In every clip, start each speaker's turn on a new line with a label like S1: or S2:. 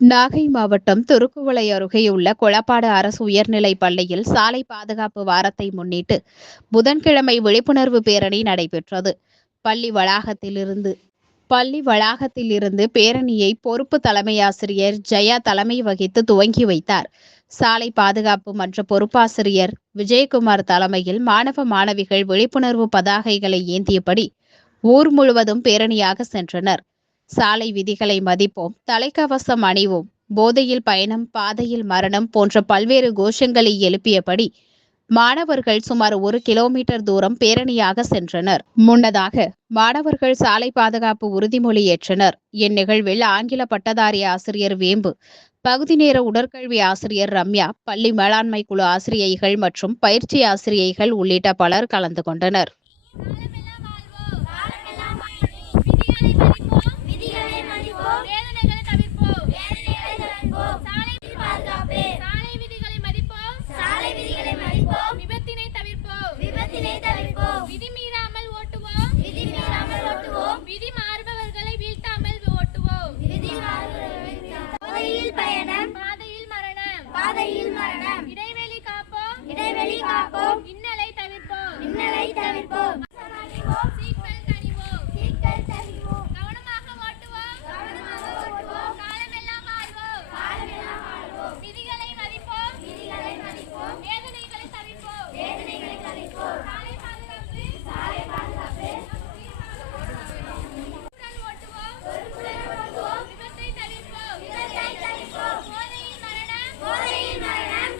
S1: நாகை மாவட்டம் திருக்குவளையை அருகே உள்ள கொளப்பாடு அரசு உயர்நிலைப் பள்ளியில் சாலை பாதுகாப்பு வாரத்தை முன்னிட்டு புதன்கிழமை விழிப்புணர்வு பேரணி நடைபெற்றது. பள்ளி வளாகத்திலிருந்து பள்ளி வளாகத்திலிருந்து பேரணியை பொறுப்பு தலைமையாசிரியர் ஜெயா தலைமை வகித்து துவங்கி வைத்தார். சாலை பாதுகாப்பு மற்றும் பொறுப்பாசிரியர் விஜயகுமார் தலைமையில் மாணவ மாணவிகள் விழிப்புணர்வு பதாகைகளை ஏந்தியபடி ஊர் முழுவதும் பேரணியாக சென்றனர். சாலை விதிகளை மதிப்போம் தலைக்கவசம் அணிவோம் போதையில் பயணம் பாதையில் மரணம் போன்ற பல்வேறு கோஷங்களை எழுப்பியபடி மாணவர்கள் சுமார் ஒரு கிலோமீட்டர் தூரம் பேரணியாக சென்றனர். முன்னதாக மாணவர்கள் சாலை பாதுகாப்பு உறுதிமொழி ஏற்றனர். இந்நிகழ்வில் ஆங்கில பட்டதாரி ஆசிரியர் வேம்பு பகுதி நேர உடற்கல்வி ஆசிரியர் ரம்யா பள்ளி மேலாண்மை குழு ஆசிரியைகள் மற்றும் பயிற்சி ஆசிரியைகள் உள்ளிட்ட பலர் கலந்து கொண்டனர்
S2: விதிகளை மதிப்போம் வேதனைகளை தவிர்ப்போம் சாலை விதி பாதுகாப்பு சாலை விதிகளை மதிப்போம் சாலை விதிகளை மதிப்போம் விபத்தினை தவிர்ப்போம் தவிர்ப்போம் விதி மீறாமல் ஓட்டுவோம். விதி மீறாமல் ஓட்டுவோம். விதி மாறுபவர்களை வீழ்த்தாமல் ஓட்டுவோம். விதி பாதையில் பயணம். பாதையில் மரணம். பாதையில் மரணம் இடைவெளி காப்போம் இடைவெளி காப்போம் இன்னலை தவிர்ப்போம் இன்னலை தவிர்ப்போம் சீட்கள் தணிவோம் சீட்கள் தணிவோம் கவனமாக ஓட்டுவோம் கவனமாக ஓட்டுவோம் காலமெல்லாம் வாழ்வோம் காலமெல்லாம் வாழ்வோம் விதிகளை மதிப்போம் விதிகளை மதிப்போம் வேதனைகளை தவிர்ப்போம் வேதனைகளை தவிர்ப்போம் சாலை பாதுகாப்பு சாலை பாதுகாப்பு பொறுப்புடன் ஓட்டுவோம் பொறுப்புடன் ஓட்டுவோம் விபத்தை தவிர்ப்போம் விபத்தை தவிர்ப்போம் போதையில் மரணம் போதையில் மரணம்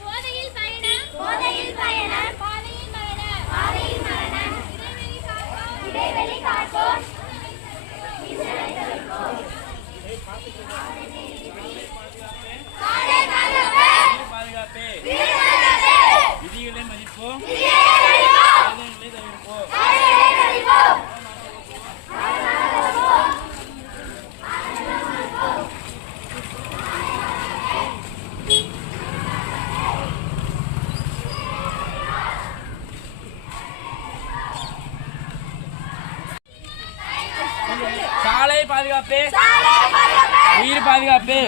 S2: போதையில் பயணம் போதையில் பயணம் பாதையில் மரணம் பாதையில் மரணம் இடைவெளி காப்போம் இடைவெளி காப்போம் சாலை பாதுகாப்பு
S3: பாதுகாப்பே
S2: வீடு பாதுகாப்பு
S3: விதிகளை மதிப்போம்
S2: விதிகளை மதிப்போம்
S3: வேதனைகளை தவிர்ப்போம்
S2: சாலைகளை தவிர்ப்போம்
S3: சாலை பாதுகாப்பு. உயிர் பாதுகாப்பே.